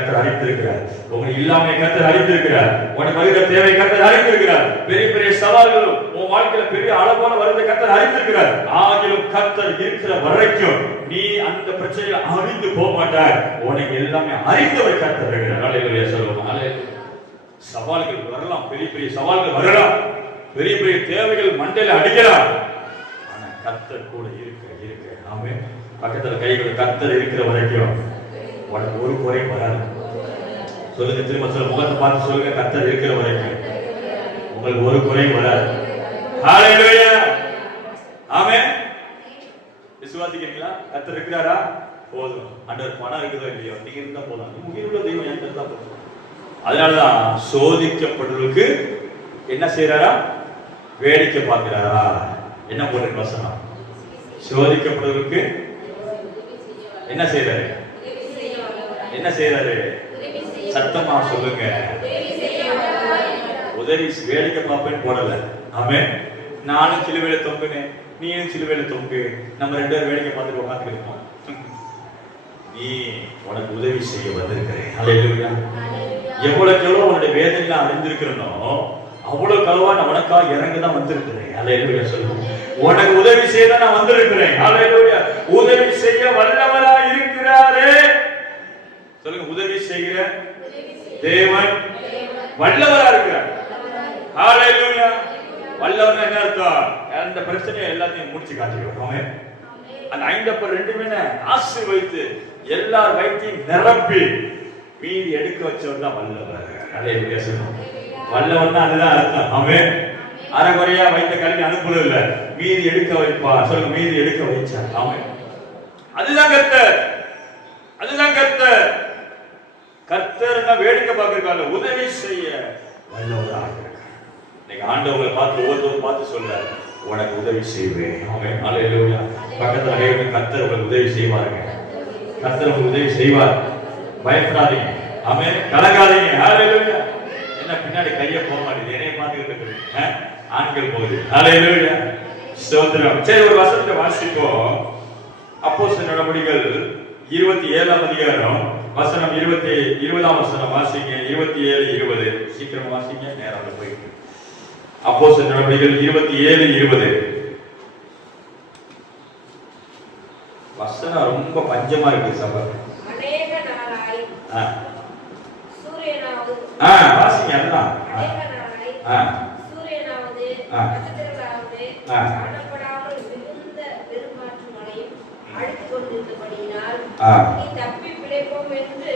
கர்த்தர் அழைத்திருக்கிறார். உங்களை இல்லாம கர்த்தர் அழைத்திருக்கிறார். உனக்கு வருகிற தேவை கர்த்தர் அழைத்திருக்கிறார். பெரிய பெரிய சவால்களும் உன் வாழ்க்கையில பெரிய அளவான வருவதை கர்த்தர் அழைத்திருக்கிறார். ஆகிலும் கர்த்தர் இருக்கிற வரைக்கும் நீ அந்த பிரச்சனையில அழிந்து போக மாட்டார். உனக்கு எல்லாமே அறிந்தவர் கர்த்தர் இருக்கிறார். அல்லேலூயா சொல்லுவோம். அல்லேலூயா. சவால்கள் வரலாம், பெரிய பெரிய சவால்கள் வரலாம், பெரிய பெரிய தேவைகள் மண்டையில அடிக்கலாம். ஆனா கர்த்தர் கூட இருக்க ஆமென். பக்கத்துல கைகளை கர்த்தர் இருக்கிற வரைக்கும் உனக்கு ஒரு குறையும் வராது. சொல்லுங்க, திரும்ப சொல்லுங்க, முகத்தை பார்த்து சொல்லுங்க, கர்த்தர் இருக்கிற வரைக்கும் உங்களுக்கு ஒரு குறையும் வராது. ஹல்லேலூயா. ஆமென். விசுவாசிக்கிறீங்களா? கர்த்தர் இருக்கிறாரா? போதும். ஆண்டவர் பணம் இருக்குதோ இல்லையோ, நீங்க இருந்தா போதும். உயிருள்ள தெய்வம் என்கிட்ட இருந்தா போதும். அதனாலதான் சோதிக்கப்படுவதற்கு என்ன செய்யறாரா? வேடிக்கை பார்க்கிறாரா? என்ன போட்டு வசனம்? சோதிக்கப்படுவதற்கு என்ன செய்யறாரு? என்ன செய்யறாரு? சத்தமா சொல்லுங்க. உதவி. வேடிக்கை பார்ப்பேன்னு போடல. ஆமென். நானும் சிலுவையில தொங்குனேன், நீயும் சிலுவையில தொங்கு, நம்ம ரெண்டு பேரும் வேடிக்கை பார்த்துட்டு உட்கார்ந்து இருக்கோம். நீ உனக்கு உதவி செய்ய வந்திருக்கிறேன். அல்லேலூயா. எவ்வளவுக்கு எவ்வளவு உன்னுடைய வேதனை அறிந்திருக்கிறனோ அவ்வளவு கலவா நான் உனக்காக இறங்கதான் வந்திருக்கிறேன். அல்லேலூயா சொல்லுவோம். உனக்கு உதவி செய்ய நான் வந்திருக்கிறேன். அல்லேலூயா. உதவி செய்ய வல்லவரா இருக்கிறாரே. சொல்லுங்க, உதவி செய்கிற தேவன் வல்லவரா இருக்கிறார். அல்லேலூயா. வல்லவன் என்ன அர்த்தம்? அந்த பிரச்சனையை எல்லாத்தையும் முடிச்சு காட்டிடுவோம். அந்த 5 ஆசீர்வதித்து எல்லார் வயிற்றையும் நிரப்பி மீதி எடுக்க வச்சவர் தான் வல்லவர். அல்லேலூயா சொல்லுவோம். வல்லவன் அதுதான் அர்த்தம். ஆமென். அரைகுறையா வைத்த கல்வி அனுப்புறது இல்ல, மீதி எடுக்க வைப்பா. சொல்லுங்க, மீதி எடுக்க வைச்சார். ஆமென். அதுதான் கர்த்தர். அதுதான் கர்த்தர். கர்த்தர்னா வேடிக்கை பார்க்கறதுக்காக உதவி செய்ய வல்லவராக இருக்கிறார். நீங்க ஆண்டவரை பார்த்து ஒவ்வொருத்தரும் பார்த்து சொல்றாரு, உனக்கு உதவி செய்வேன். ஆமென். அல்லேலூயா. பக்கத்துல கர்த்தர் உங்களுக்கு உதவி செய்வாருங்க. கர்த்தர் உங்களுக்கு உதவி செய்வார். பயப்படாதீங்க. ஆமென். கலங்காதீங்க. அல்லேலூயா. என்ன பின்னாடி கைய போக மாட்டேங்குது, என்னைய பார்த்துக்கிட்டு இருக்கு. ஆண்கள் போகுது. அல்லேலூயா. ஸ்தோத்திரம். சரி, ஒரு வசனத்தை வாசிப்போம். அப்போஸ்தலர் நடபடிகள் 27ஆம் அதிகாரம் வசனம் 20ஆம் வசனம் வாசிங்க. 27:20. சீக்கிரம் வாசிங்க, நேரம் போயிட்டு. அப்போஸ்தலர் நடபடிகள் 27:20. வசனம் ரொம்ப பஞ்சமா இருக்கு சபை. அநேக நாளாய் சூரியனாவது வாசிங்க. அதுதான் அநேக நாளாய் சூரியனாவது நட்சத்திரங்களாவது காணப்படாமல் மிகுந்த பெருங்காற்று மழையும் அடித்துக் கொண்டிருந்தபடியினால் நீ தப்பி பிழைப்போம் என்று